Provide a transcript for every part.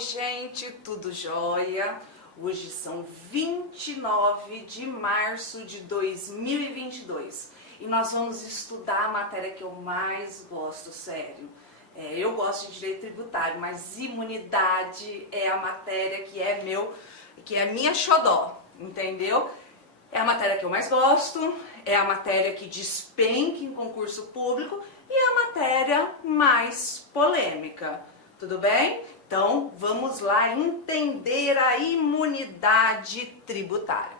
gente, tudo jóia? Hoje são 29 de março de 2022 e nós vamos estudar a matéria que eu mais gosto, sério. Eu gosto de direito tributário, mas imunidade é a matéria que é minha xodó, entendeu? É a matéria que eu mais gosto, é a matéria que despenca em concurso público e é a matéria mais polêmica, tudo bem? Então, vamos lá entender a imunidade tributária.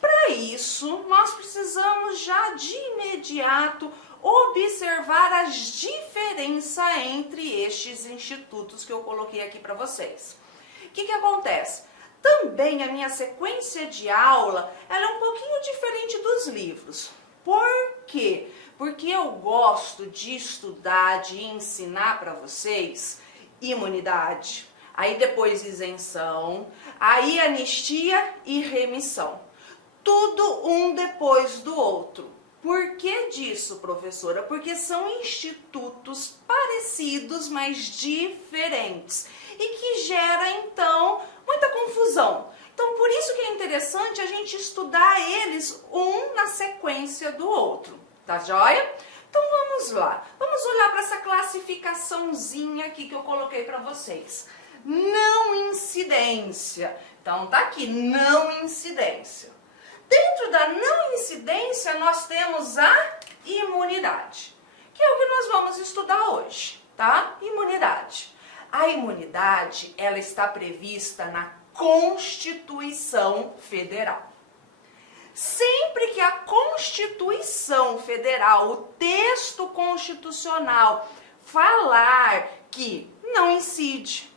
Para isso, nós precisamos já de imediato observar as diferenças entre estes institutos que eu coloquei aqui para vocês. O que acontece? Também a minha sequência de aula ela é um pouquinho diferente dos livros. Por quê? Porque eu gosto de estudar, de ensinar para vocês imunidade, aí depois isenção, aí anistia e remissão. Tudo um depois do outro. Por que disso, professora? Porque são institutos parecidos, mas diferentes e que gera, então, muita confusão. Então, por isso que é interessante a gente estudar eles um na sequência do outro, tá joia? Então, vamos lá. Vamos olhar para essa classificaçãozinha aqui que eu coloquei para vocês. Não incidência. Então, tá aqui, não incidência. Dentro da não incidência, nós temos a imunidade, que é o que nós vamos estudar hoje, tá? Imunidade. A imunidade, ela está prevista na Constituição Federal. Sempre que a Constituição Federal, o texto constitucional, falar que não incide,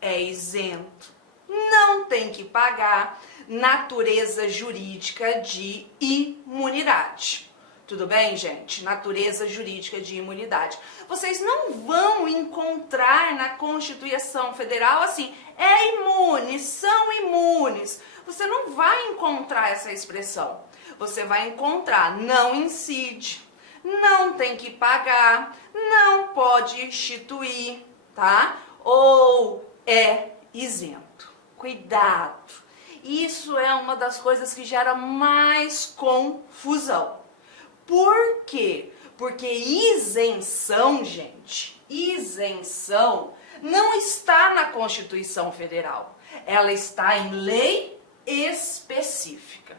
é isento, não tem que pagar, natureza jurídica de imunidade. Tudo bem, gente? Natureza jurídica de imunidade. Vocês não vão encontrar na Constituição Federal assim, é imune, são imunes. Você não vai encontrar essa expressão. Você vai encontrar não incide, não tem que pagar, não pode instituir, tá? Ou é isento. Cuidado. Isso é uma das coisas que gera mais confusão. Por quê? Porque isenção, gente, isenção não está na Constituição Federal. Ela está em lei específica.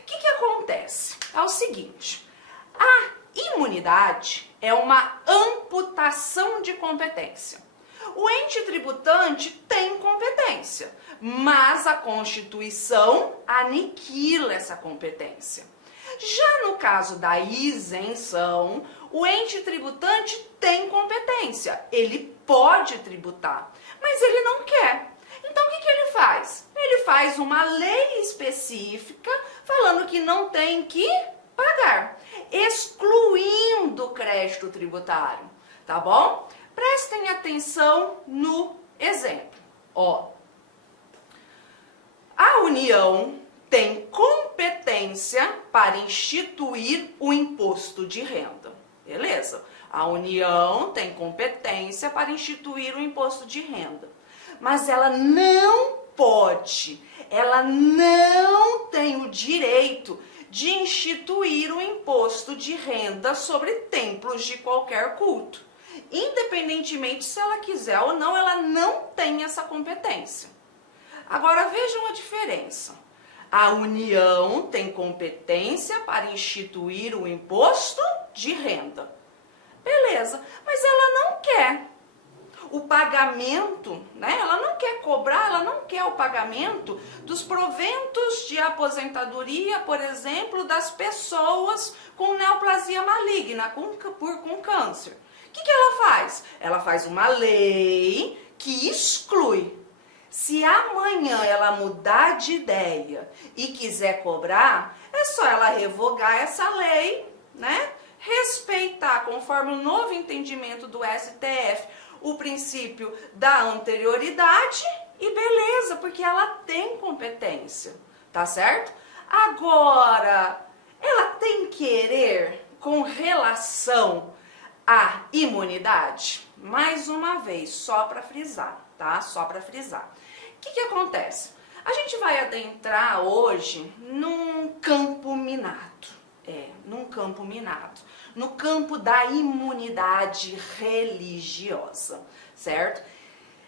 O que acontece? É o seguinte, a imunidade é uma amputação de competência. O ente tributante tem competência, mas a Constituição aniquila essa competência. Já no caso da isenção, o ente tributante tem competência, ele pode tributar, mas ele não quer. Então, o que ele faz? Ele faz uma lei específica falando que não tem que pagar, excluindo o crédito tributário, tá bom? Prestem atenção no exemplo. Ó, a União tem competência para instituir o imposto de renda. Beleza? A União tem competência para instituir o imposto de renda. Mas ela não pode, ela não tem o direito de instituir o imposto de renda sobre templos de qualquer culto. Independentemente se ela quiser ou não, ela não tem essa competência. Agora vejam a diferença. A União tem competência para instituir o imposto de renda. Beleza, mas ela não quer o pagamento, né? Ela não quer cobrar, ela não quer o pagamento dos proventos de aposentadoria, por exemplo, das pessoas com neoplasia maligna, com câncer. O que ela faz? Ela faz uma lei que exclui. Se amanhã ela mudar de ideia e quiser cobrar, é só ela revogar essa lei, né? Respeitar, conforme o novo entendimento do STF, o princípio da anterioridade e beleza, porque ela tem competência, tá certo? Agora, ela tem querer com relação à imunidade? Mais uma vez, só para frisar, tá? Só para frisar. O que acontece? A gente vai adentrar hoje num campo minado. Num campo minado. No campo da imunidade religiosa, certo?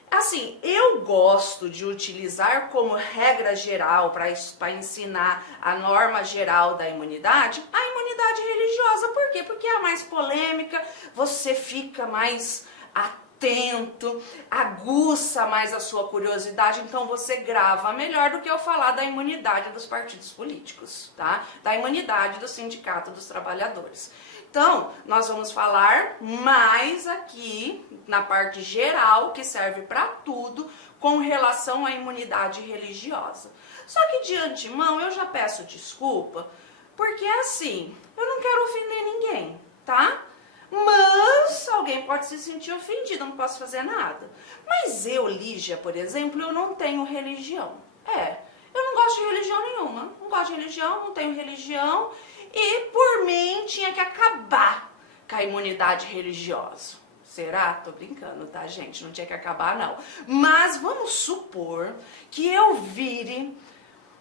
Assim, eu gosto de utilizar como regra geral para ensinar a norma geral da imunidade, a imunidade religiosa. Por quê? Porque é a mais polêmica, você fica mais atento, aguça mais a sua curiosidade, então você grava melhor do que eu falar da imunidade dos partidos políticos, tá? Da imunidade do Sindicato dos Trabalhadores. Então, nós vamos falar mais aqui na parte geral, que serve para tudo, com relação à imunidade religiosa. Só que de antemão eu já peço desculpa, porque assim, eu não quero ofender ninguém, tá? Mas alguém pode se sentir ofendido, eu não posso fazer nada. Mas eu, Lígia, por exemplo, eu não tenho religião. Eu não gosto de religião nenhuma. Não gosto de religião, não tenho religião. E por mim tinha que acabar com a imunidade religiosa. Será? Tô brincando, tá, gente? Não tinha que acabar, não. Mas vamos supor que eu vire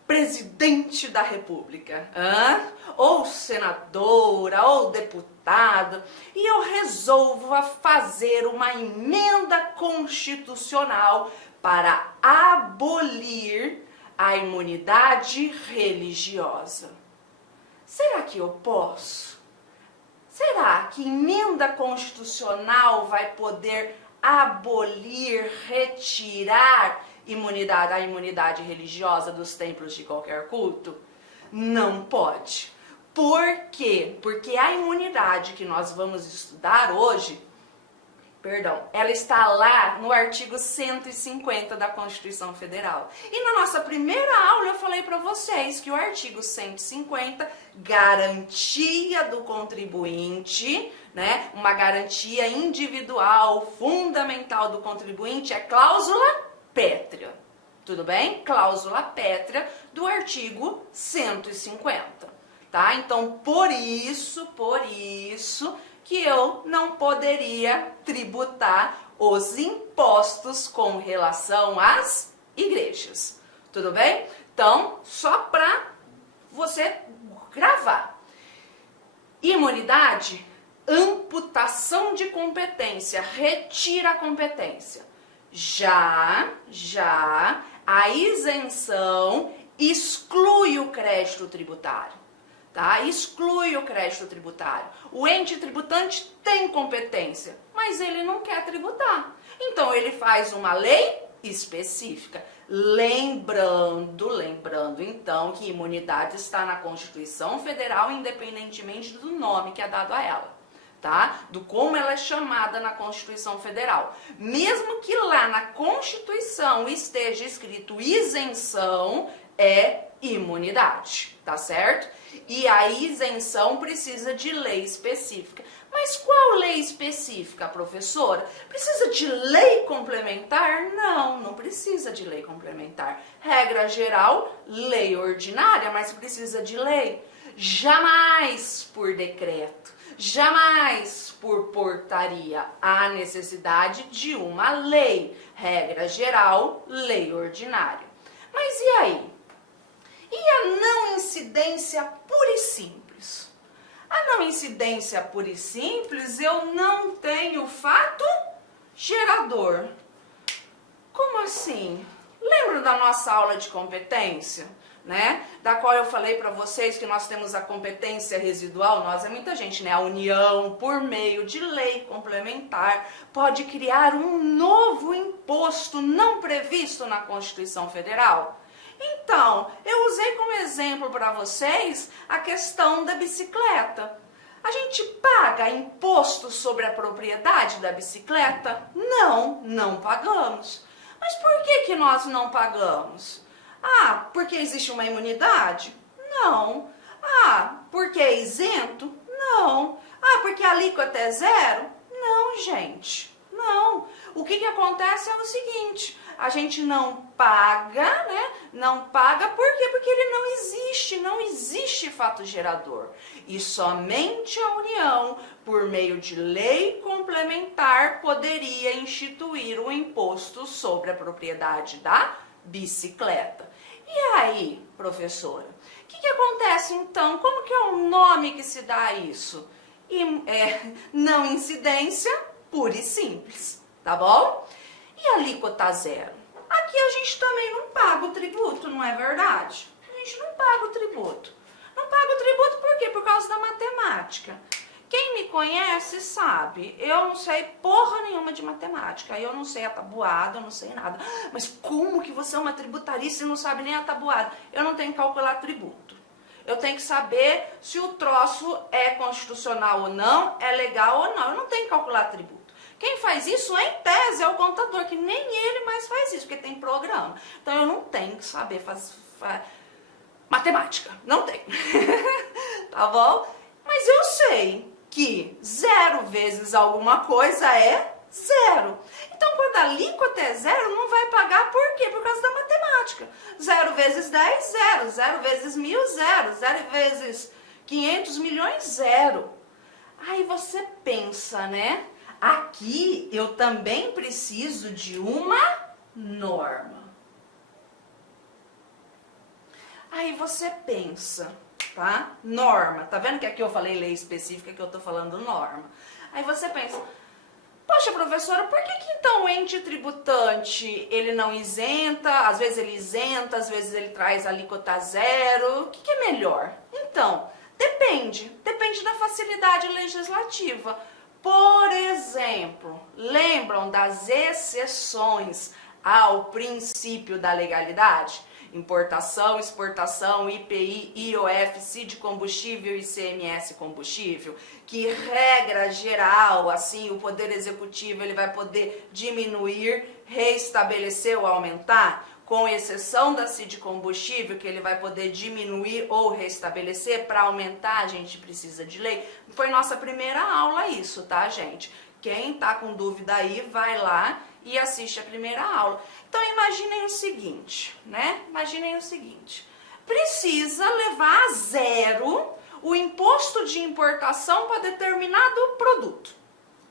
presidente da República, ou senadora, ou deputada, e eu resolvo fazer uma emenda constitucional para abolir a imunidade religiosa. Será que eu posso? Será que emenda constitucional vai poder abolir, retirar a imunidade religiosa dos templos de qualquer culto? Não pode. Por quê? Porque a imunidade que nós vamos estudar hoje, ela está lá no artigo 150 da Constituição Federal. E na nossa primeira aula eu falei para vocês que o artigo 150, garantia do contribuinte, né, uma garantia individual, fundamental do contribuinte, é cláusula pétrea. Tudo bem? Cláusula pétrea do artigo 150, tá? Então, por isso que eu não poderia tributar os impostos com relação às igrejas. Tudo bem? Então, só para você gravar. Imunidade, amputação de competência, retira a competência. Já a isenção exclui o crédito tributário. Tá? Exclui o crédito tributário. O ente tributante tem competência, mas ele não quer tributar. Então ele faz uma lei específica. Lembrando então que imunidade está na Constituição Federal, independentemente do nome que é dado a ela, tá? Do como ela é chamada na Constituição Federal. Mesmo que lá na Constituição esteja escrito isenção, é imunidade, tá certo? E a isenção precisa de lei específica. Mas qual lei específica, professora? Precisa de lei complementar? Não, não precisa de lei complementar. Regra geral, lei ordinária, mas precisa de lei. Jamais por decreto, jamais por portaria. Há necessidade de uma lei. Regra geral, lei ordinária. Mas e aí? E a não incidência pura e simples? A não incidência pura e simples, eu não tenho fato gerador. Como assim? Lembra da nossa aula de competência, né? Da qual eu falei para vocês que nós temos a competência residual, nós é muita gente, né? A União, por meio de lei complementar, pode criar um novo imposto não previsto na Constituição Federal. Então, eu usei como exemplo para vocês a questão da bicicleta. A gente paga imposto sobre a propriedade da bicicleta? Não, não pagamos. Mas por que nós não pagamos? Ah, porque existe uma imunidade? Não. Ah, porque é isento? Não. Ah, porque a alíquota é zero? Não, gente. Não. O que acontece é o seguinte, a gente não paga, né? Não paga por quê? Porque ele não existe fato gerador. E somente a União, por meio de lei complementar, poderia instituir o imposto sobre a propriedade da bicicleta. E aí, professora, o que acontece então? Como que é o nome que se dá a isso? Não incidência, pura e simples, tá bom? E a alíquota zero? Aqui a gente também não paga o tributo, não é verdade? A gente não paga o tributo. Não paga o tributo por quê? Por causa da matemática. Quem me conhece sabe, eu não sei porra nenhuma de matemática, eu não sei a tabuada, eu não sei nada. Mas como que você é uma tributarista e não sabe nem a tabuada? Eu não tenho que calcular tributo. Eu tenho que saber se o troço é constitucional ou não, é legal ou não. Eu não tenho que calcular tributo. Quem faz isso, em tese, é o contador, que nem ele mais faz isso, porque tem programa. Então, eu não tenho que saber fazer matemática. Não tenho. Tá bom? Mas eu sei que 0 vezes alguma coisa é 0. Então, quando a alíquota é 0, não vai pagar por quê? Por causa da matemática. 0 vezes 10, 0. 0 vezes 1000, 0. 0 vezes 500 milhões, 0. Aí você pensa, né? Aqui eu também preciso de uma norma. Aí você pensa, tá? Norma. Tá vendo que aqui eu falei lei específica, que eu tô falando norma. Aí você pensa, poxa, professora, por que então o ente tributante, ele não isenta, às vezes ele isenta, às vezes ele traz alíquota zero? O que é melhor? Então, depende da facilidade legislativa. Por exemplo, lembram das exceções ao princípio da legalidade? Importação, exportação, IPI, IOF, CID combustível e ICMS combustível, que regra geral, assim, o Poder Executivo ele vai poder diminuir, reestabelecer ou aumentar, com exceção da CID combustível, que ele vai poder diminuir ou restabelecer. Para aumentar, a gente precisa de lei. Foi nossa primeira aula isso, tá, gente? Quem tá com dúvida aí, vai lá e assiste a primeira aula. Então, imaginem o seguinte, né? Imaginem o seguinte. Precisa levar a zero o imposto de importação para determinado produto.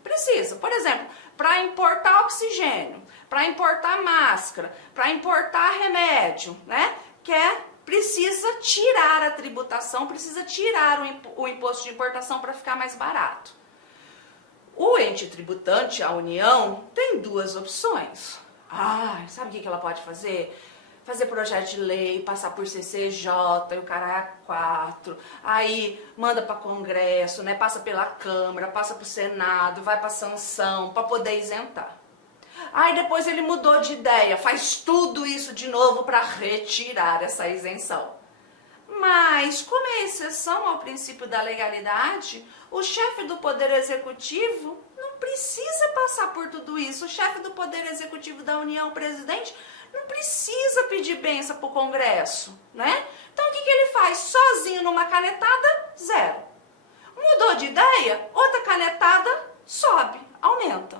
Precisa. Por exemplo, para importar oxigênio, para importar máscara, para importar remédio, né? Precisa tirar a tributação, precisa tirar o imposto de importação para ficar mais barato. O ente tributante, a União, tem 2 opções. Sabe o que ela pode fazer? Fazer projeto de lei, passar por CCJ, e o cara é 4, aí manda para Congresso, né? Passa pela Câmara, passa para o Senado, vai para sanção, para poder isentar. Aí depois ele mudou de ideia, faz tudo isso de novo para retirar essa isenção. Mas, como é exceção ao princípio da legalidade, o chefe do Poder Executivo não precisa passar por tudo isso. O chefe do Poder Executivo da União, o presidente, não precisa pedir bênção para o Congresso, né? Então, o que ele faz? Sozinho numa canetada, 0. Mudou de ideia? Outra canetada, sobe, aumenta,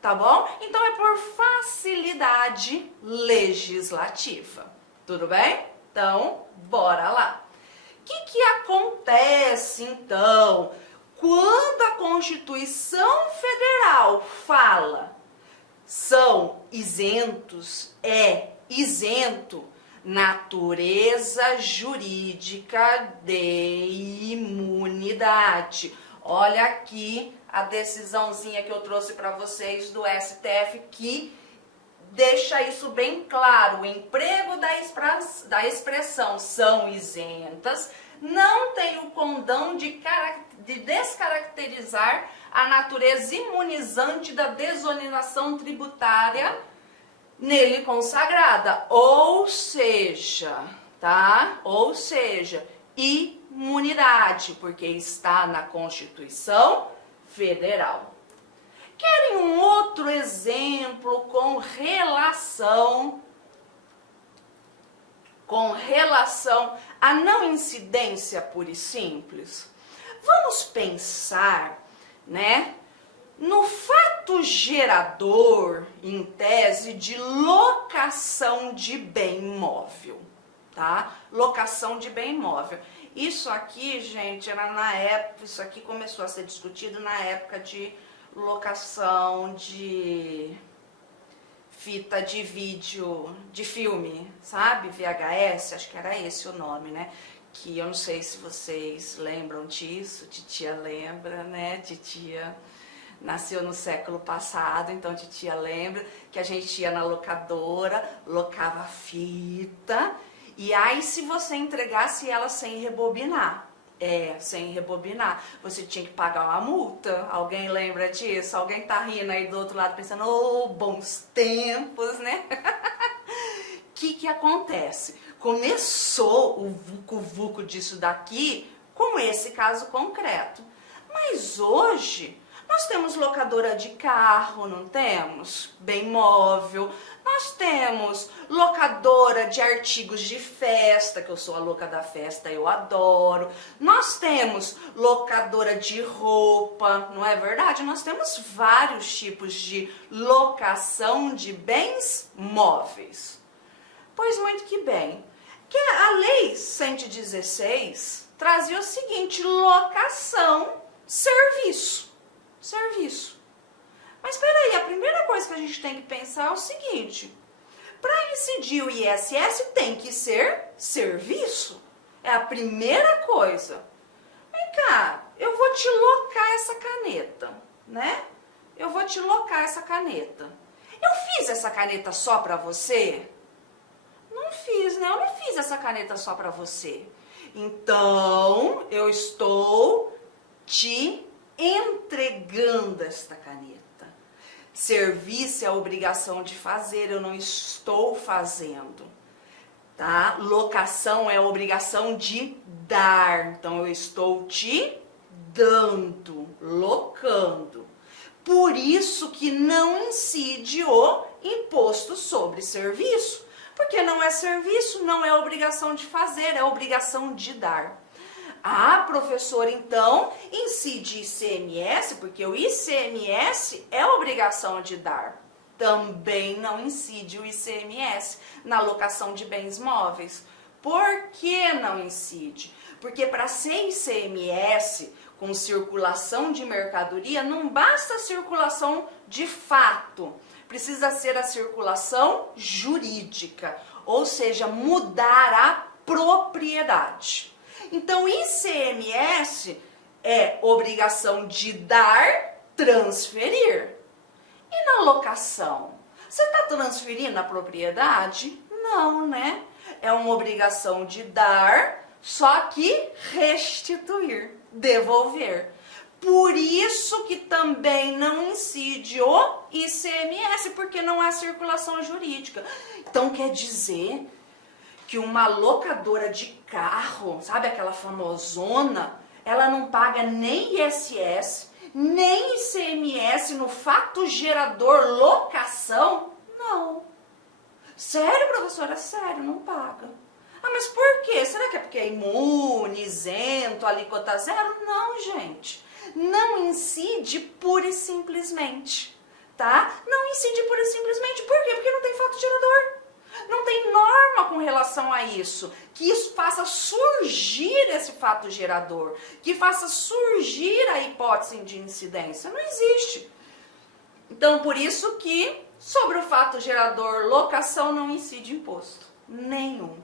tá bom? Então, é por facilidade legislativa, tudo bem? Então, bora lá. O que acontece, então, quando a Constituição Federal fala são isentos, isento, natureza jurídica de imunidade. Olha aqui a decisãozinha que eu trouxe para vocês do STF que deixa isso bem claro. O emprego da expressão são isentas não tem o condão de descaracterizar a natureza imunizante da desoneração tributária nele consagrada. Ou seja, tá? Ou seja, imunidade, porque está na Constituição Federal. Querem um outro exemplo com relação à não incidência pura e simples? Vamos pensar, né, no fato gerador, em tese, de locação de bem imóvel, tá? Locação de bem imóvel. Isso aqui, gente, era na época, isso aqui começou a ser discutido na época de locação de fita de vídeo, de filme, sabe? VHS, acho que era esse o nome, né? Que eu não sei se vocês lembram disso, titia lembra, né? Titia nasceu no século passado, então titia lembra que a gente ia na locadora, locava fita, e aí se você entregasse ela sem rebobinar, sem rebobinar, você tinha que pagar uma multa. Alguém lembra disso? Alguém tá rindo aí do outro lado pensando, oh, bons tempos, né? O que acontece? Começou o vucu-vucu disso daqui com esse caso concreto. Mas hoje nós temos locadora de carro, não temos? Bem móvel. Nós temos locadora de artigos de festa, que eu sou a louca da festa, eu adoro. Nós temos locadora de roupa, não é verdade? Nós temos vários tipos de locação de bens móveis. Pois muito que bem. Que a Lei 116 trazia o seguinte, locação, serviço. Serviço. Mas espera aí, a primeira coisa que a gente tem que pensar é o seguinte, para incidir o ISS tem que ser serviço. É a primeira coisa. Vem cá, eu vou te locar essa caneta, né? Eu vou te locar essa caneta. Eu fiz essa caneta só para você? Não fiz, né? Eu não fiz essa caneta só para você. Então, eu estou te entregando esta caneta. Serviço é a obrigação de fazer, eu não estou fazendo, tá? Locação é a obrigação de dar, então eu estou te dando, locando. Por isso que não incide o imposto sobre serviço, porque não é serviço, não é obrigação de fazer, é obrigação de dar. Ah, professor, então incide ICMS, porque o ICMS é obrigação de dar. Também não incide o ICMS na locação de bens móveis. Por que não incide? Porque para ser ICMS com circulação de mercadoria, não basta a circulação de fato, precisa ser a circulação jurídica, ou seja, mudar a propriedade. Então, ICMS é obrigação de dar, transferir. E na locação? Você está transferindo a propriedade? Não, né? É uma obrigação de dar, só que restituir, devolver. Por isso que também não incide o ICMS, porque não há circulação jurídica. Então, quer dizer que uma locadora de carro, sabe aquela famosona, ela não paga nem ISS, nem ICMS no fato gerador locação? Não. Sério, professora? Sério, não paga. Ah, mas por quê? Será que é porque é imune, isento, alíquota zero? Não, gente. Não incide pura e simplesmente, tá? Não incide pura e simplesmente. Por quê? Porque não tem fato gerador. Não tem norma com relação a isso, que isso faça surgir esse fato gerador, que faça surgir a hipótese de incidência. Não existe. Então, por isso que sobre o fato gerador locação não incide imposto nenhum.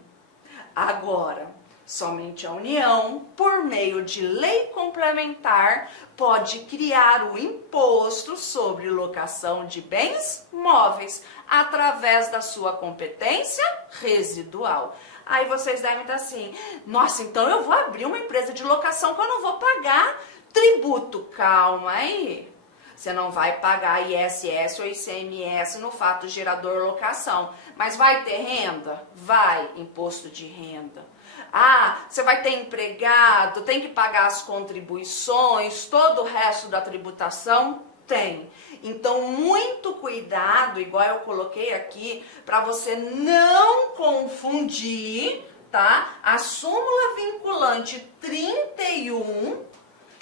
Agora, somente a União, por meio de lei complementar, pode criar o imposto sobre locação de bens móveis através da sua competência residual. Aí vocês devem estar assim, nossa, então eu vou abrir uma empresa de locação que eu não vou pagar tributo. Calma aí. Você não vai pagar ISS ou ICMS no fato gerador locação. Mas vai ter renda? Vai, imposto de renda. Ah, você vai ter empregado, tem que pagar as contribuições, todo o resto da tributação? Tem. Então, muito cuidado, igual eu coloquei aqui, para você não confundir, tá? A súmula vinculante 31,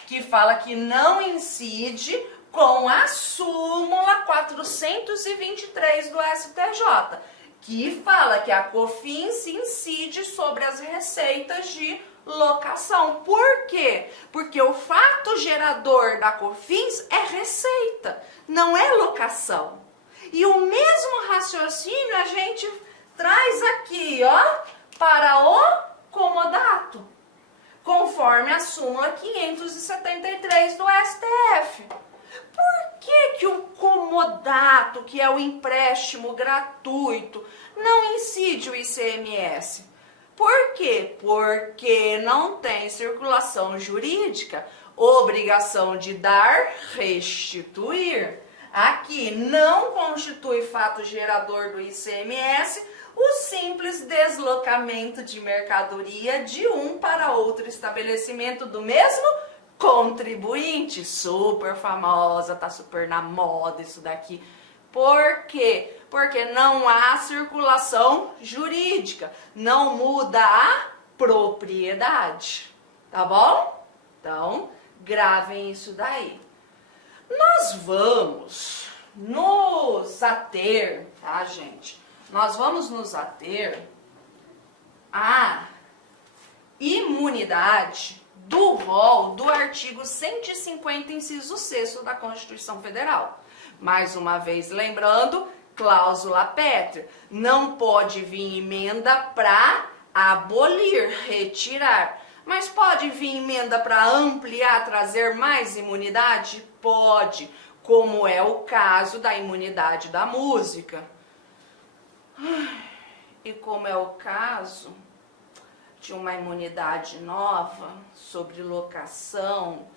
que fala que não incide, com a súmula 423 do STJ, que fala que a COFINS incide sobre as receitas de locação. Por quê? Porque o fato gerador da COFINS é receita, não é locação. E o mesmo raciocínio a gente traz aqui, ó, para o comodato, conforme a súmula 573 do STF. Por que o comodato, que é o empréstimo gratuito, não incide o ICMS? Por quê? Porque não tem circulação jurídica, obrigação de dar, restituir. Aqui não constitui fato gerador do ICMS o simples deslocamento de mercadoria de um para outro estabelecimento do mesmo contribuinte. Super famosa, tá super na moda isso daqui. Por quê? Porque não há circulação jurídica, não muda a propriedade, tá bom? Então, gravem isso daí. Nós vamos nos ater, tá, gente? Nós vamos nos ater à imunidade do rol do artigo 150, inciso 6º da Constituição Federal. Mais uma vez lembrando, cláusula pétrea, não pode vir emenda para abolir, retirar. Mas pode vir emenda para ampliar, trazer mais imunidade? Pode, como é o caso da imunidade da música. E como é o caso de uma imunidade nova sobre locação,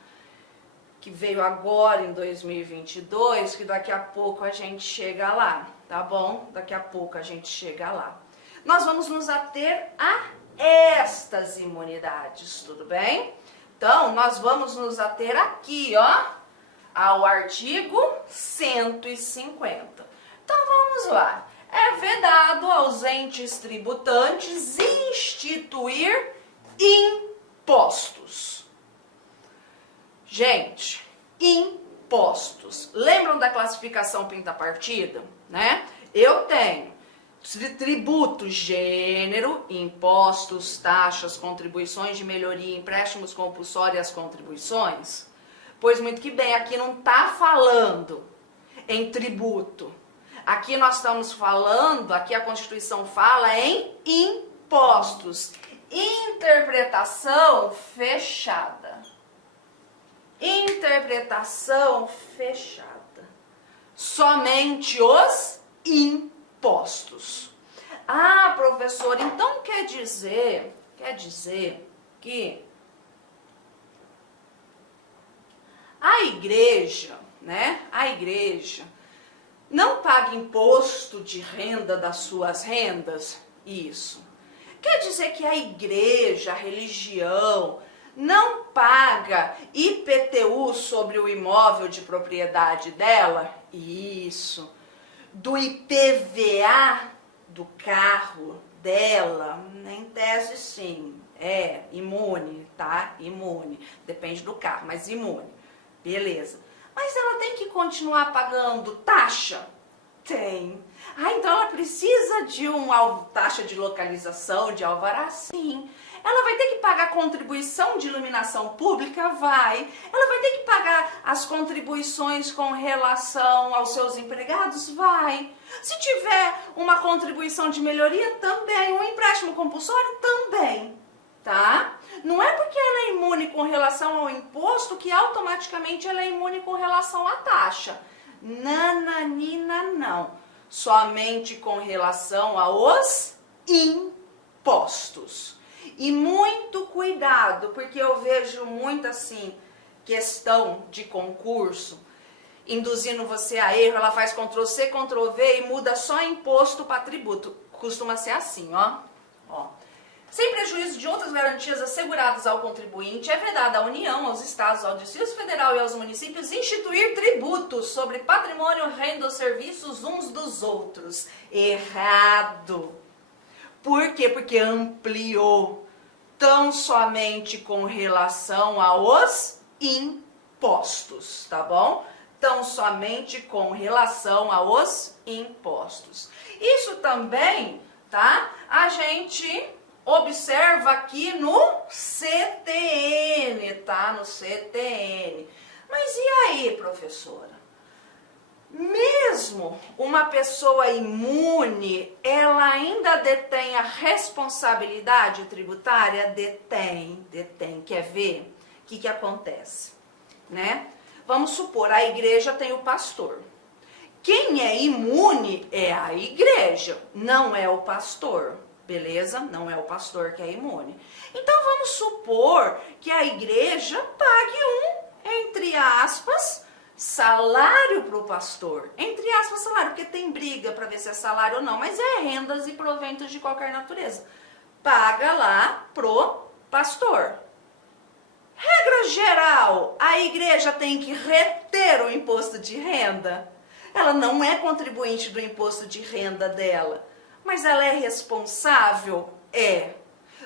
que veio agora em 2022, que daqui a pouco a gente chega lá, tá bom? Daqui a pouco a gente chega lá. Nós vamos nos ater a estas imunidades, tudo bem? Então, nós vamos nos ater aqui, ó, ao artigo 150. Então, vamos lá. É vedado aos entes tributantes instituir impostos. Gente, impostos. Lembram da classificação pentapartida, né? Eu tenho tributo, gênero, impostos, taxas, contribuições de melhoria, empréstimos compulsórios e as contribuições. Pois muito que bem, aqui não está falando em tributo. Aqui nós estamos falando, aqui a Constituição fala em impostos. Interpretação fechada. Interpretação fechada. Somente os impostos. Ah, professor, então quer dizer que a igreja, né? A igreja não paga imposto de renda das suas rendas? Isso. Quer dizer que a igreja, a religião, não paga IPTU sobre o imóvel de propriedade dela? Isso. Do IPVA do carro dela? Em tese, sim. É imune, tá? Imune. Depende do carro, mas imune. Beleza. Mas ela tem que continuar pagando taxa? Tem. Ah, então ela precisa de uma taxa de localização, de alvará? Sim. Ela vai ter que pagar contribuição de iluminação pública? Vai. Ela vai ter que pagar as contribuições com relação aos seus empregados? Vai. Se tiver uma contribuição de melhoria, também. Um empréstimo compulsório? Também. Tá? Não é porque ela é imune com relação ao imposto que automaticamente ela é imune com relação à taxa. Nananina, não. Somente com relação aos impostos. E muito cuidado, porque eu vejo muito assim, questão de concurso, induzindo você a erro, ela faz Ctrl+C, Ctrl+V e muda só imposto para tributo. Costuma ser assim, ó. Sem prejuízo de outras garantias asseguradas ao contribuinte, é vedada à União, aos Estados, ao Distrito Federal e aos municípios instituir tributos sobre patrimônio, renda ou serviços uns dos outros. Errado. Por quê? Porque ampliou tão somente com relação aos impostos, tá bom? tão somente com relação aos impostos. Isso também, tá? A gente observa aqui no CTN, tá? No CTN. Mas e aí, professora? Mesmo uma pessoa imune, ela ainda detém a responsabilidade tributária? Detém. Quer ver? O que acontece? Né? Vamos supor, a igreja tem o pastor. Quem é imune é a igreja, não é o pastor, beleza? Não é o pastor que é imune. Então vamos supor que a igreja pague entre aspas, salário para o pastor. Entre aspas, salário, porque tem briga para ver se é salário ou não, mas é rendas e proventos de qualquer natureza. Paga lá pro pastor. Regra geral, a igreja tem que reter o imposto de renda. Ela não é contribuinte do imposto de renda dela, mas ela é responsável? É.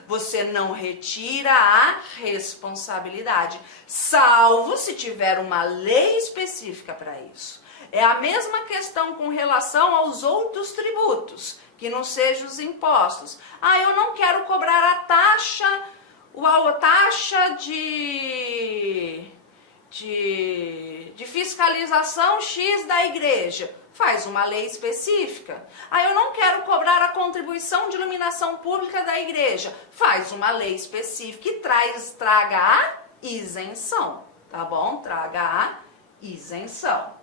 Você não retira a responsabilidade, salvo se tiver uma lei específica para isso. É a mesma questão com relação aos outros tributos, que não sejam os impostos. Ah, eu não quero cobrar a taxa de fiscalização X da igreja. Faz uma lei específica. Ah, eu não quero cobrar a contribuição de iluminação pública da igreja. Faz uma lei específica e traga a isenção, tá bom? Traga a isenção.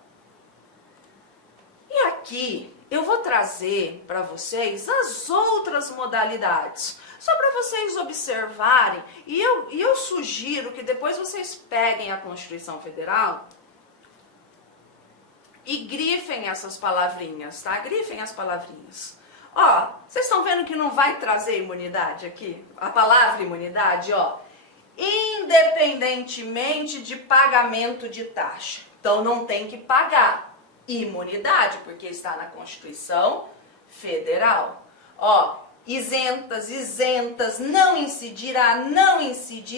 E aqui eu vou trazer para vocês as outras modalidades, só para vocês observarem, e eu sugiro que depois vocês peguem a Constituição Federal e grifem essas palavrinhas, tá? Grifem as palavrinhas. Ó, vocês estão vendo que não vai trazer imunidade aqui? A palavra imunidade, ó. Independentemente de pagamento de taxa. Então não tem que pagar imunidade, porque está na Constituição Federal. Ó, isentas, não incidirá, não incide.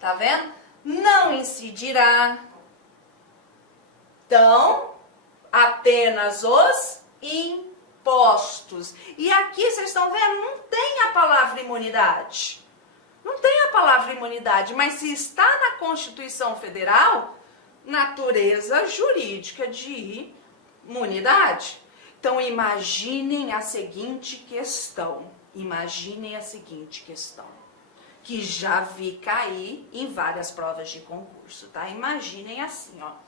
Tá vendo? Não incidirá. Então, apenas os impostos. E aqui, vocês estão vendo, não tem a palavra imunidade. Não tem a palavra imunidade, mas se está na Constituição Federal, natureza jurídica de imunidade. Então, imaginem a seguinte questão. Que já vi cair em várias provas de concurso, tá? Imaginem assim, ó.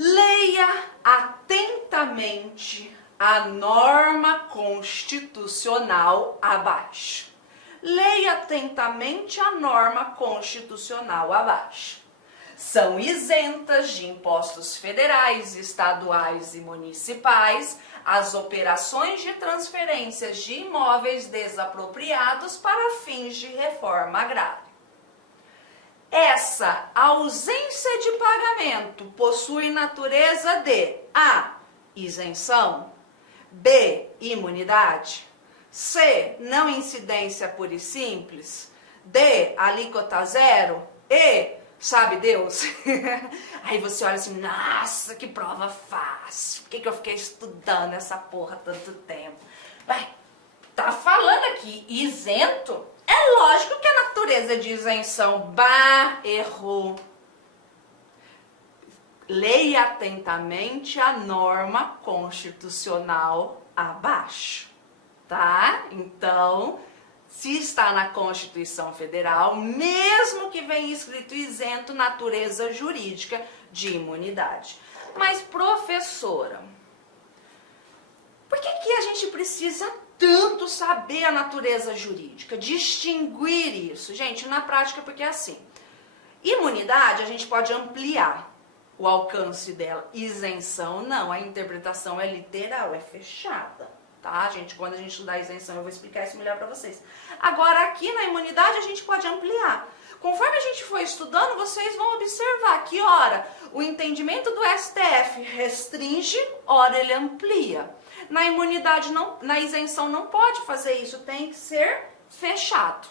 Leia atentamente a norma constitucional abaixo. Leia atentamente a norma constitucional abaixo. São isentas de impostos federais, estaduais e municipais as operações de transferências de imóveis desapropriados para fins de reforma agrária. Essa ausência de pagamento possui natureza de A. Isenção, B. Imunidade, C. Não incidência pura e simples, D. Alíquota zero, E. Sabe Deus? Aí você olha assim, nossa, que prova fácil, por que eu fiquei estudando essa porra tanto tempo? Vai, tá falando aqui, isento? É lógico que a natureza de isenção, errou. Leia atentamente a norma constitucional abaixo, tá? Então, se está na Constituição Federal, mesmo que venha escrito isento, natureza jurídica de imunidade. Mas, professora, por que a gente precisa tanto saber a natureza jurídica, distinguir isso? Gente, na prática, porque é assim, imunidade a gente pode ampliar o alcance dela, isenção não, a interpretação é literal, é fechada, tá, gente? Quando a gente estudar a isenção eu vou explicar isso melhor para vocês. Agora aqui na imunidade a gente pode ampliar. Conforme a gente for estudando, vocês vão observar que, ora, o entendimento do STF restringe, ora ele amplia. Na imunidade, não, na isenção não pode fazer isso, tem que ser fechado,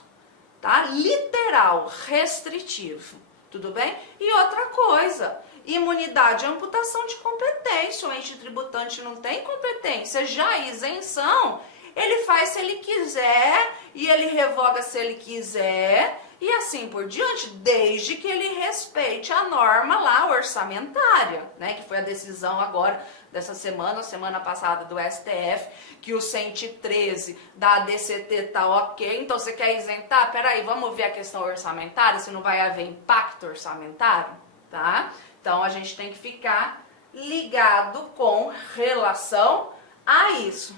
tá? Literal, restritivo. Tudo bem? E outra coisa, imunidade é amputação de competência. O ente tributante não tem competência. Já a isenção, ele faz se ele quiser e ele revoga se ele quiser e assim por diante, desde que ele respeite a norma lá orçamentária, né? Que foi a decisão agora dessa semana passada do STF, que o 113 da ADCT tá ok. Então você quer isentar? Peraí, vamos ver a questão orçamentária, se não vai haver impacto orçamentário, tá? Então a gente tem que ficar ligado com relação a isso.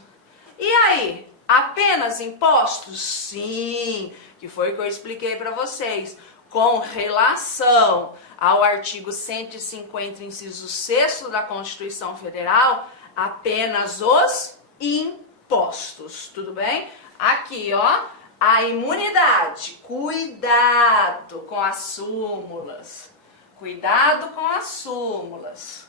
E aí, apenas impostos? Sim, que foi o que eu expliquei para vocês. Com relação ao artigo 150, inciso 6º da Constituição Federal, apenas os impostos, tudo bem? Aqui, ó, a imunidade. Cuidado com as súmulas. Cuidado com as súmulas.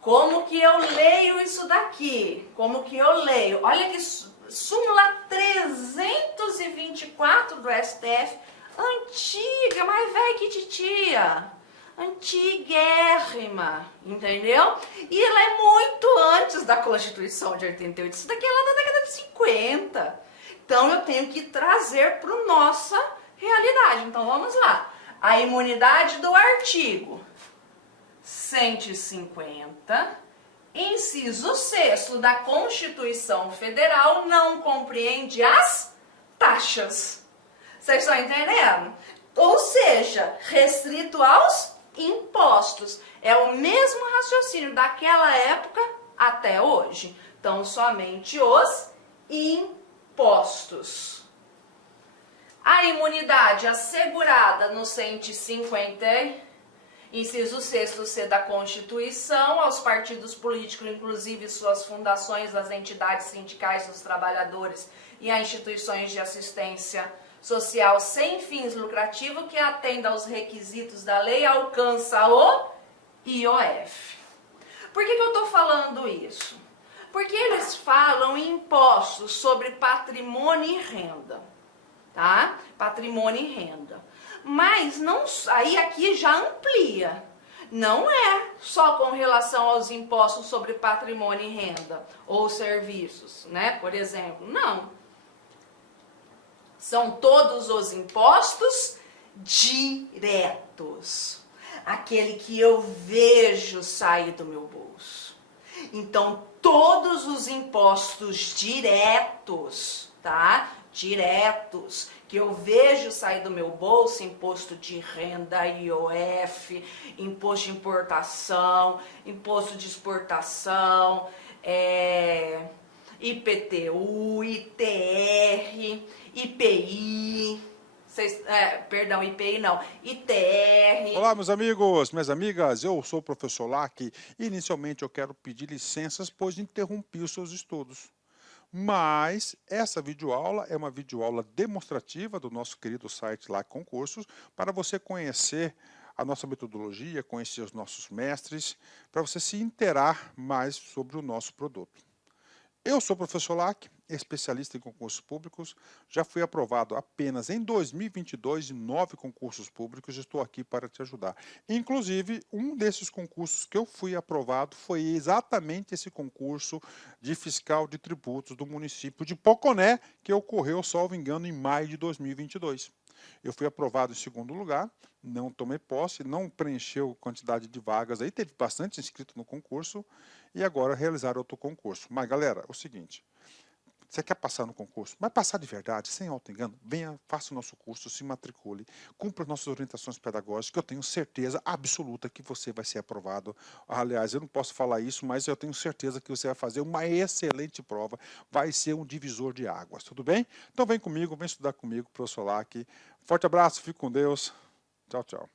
Como que eu leio isso daqui? Como que eu leio? Olha que súmula 324 do STF, antiga, mais velha que titia, antiguérrima, entendeu? E ela é muito antes da Constituição de 88, isso daqui é lá da década de 50. Então eu tenho que trazer para a nossa realidade. Então vamos lá. A imunidade do artigo 150, inciso 6º da Constituição Federal, não compreende as taxas. Vocês estão entendendo? Ou seja, restrito aos impostos. É o mesmo raciocínio daquela época até hoje. Então, somente os impostos. A imunidade assegurada no 150, inciso 6º da Constituição, aos partidos políticos, inclusive suas fundações, as entidades sindicais dos trabalhadores e a instituições de assistência social sem fins lucrativos que atenda aos requisitos da lei, alcança o IOF. Por que eu estou falando isso? Porque eles falam em impostos sobre patrimônio e renda, tá? Patrimônio e renda. Mas não, aí aqui já amplia. Não é só com relação aos impostos sobre patrimônio e renda ou serviços, né? Por exemplo, não. São todos os impostos diretos. Aquele que eu vejo sair do meu bolso. Então, todos os impostos diretos, tá? Diretos, que eu vejo sair do meu bolso, imposto de renda, IOF, imposto de importação, imposto de exportação, IPTU, ITR, IPI, IPI não, ITR. Olá, meus amigos, minhas amigas, eu sou o professor Lac e inicialmente eu quero pedir licenças, pois interrompi os seus estudos. Mas essa videoaula é uma videoaula demonstrativa do nosso querido site Lac Concursos, para você conhecer a nossa metodologia, conhecer os nossos mestres, para você se inteirar mais sobre o nosso produto. Eu sou o professor Lac, especialista em concursos públicos, já fui aprovado apenas em 2022 em 9 concursos públicos, estou aqui para te ajudar. Inclusive, um desses concursos que eu fui aprovado foi exatamente esse concurso de fiscal de tributos do município de Poconé, que ocorreu, salvo engano, em maio de 2022. Eu fui aprovado em segundo lugar, não tomei posse, não preencheu quantidade de vagas, aí teve bastante inscrito no concurso e agora realizar outro concurso. Mas galera, é o seguinte, você quer passar no concurso, mas passar de verdade, sem auto-engano, venha, faça o nosso curso, se matricule, cumpra as nossas orientações pedagógicas, que eu tenho certeza absoluta que você vai ser aprovado. Aliás, eu não posso falar isso, mas eu tenho certeza que você vai fazer uma excelente prova, vai ser um divisor de águas, tudo bem? Então vem comigo, vem estudar comigo, professor Lac. Forte abraço, fique com Deus. Tchau, tchau.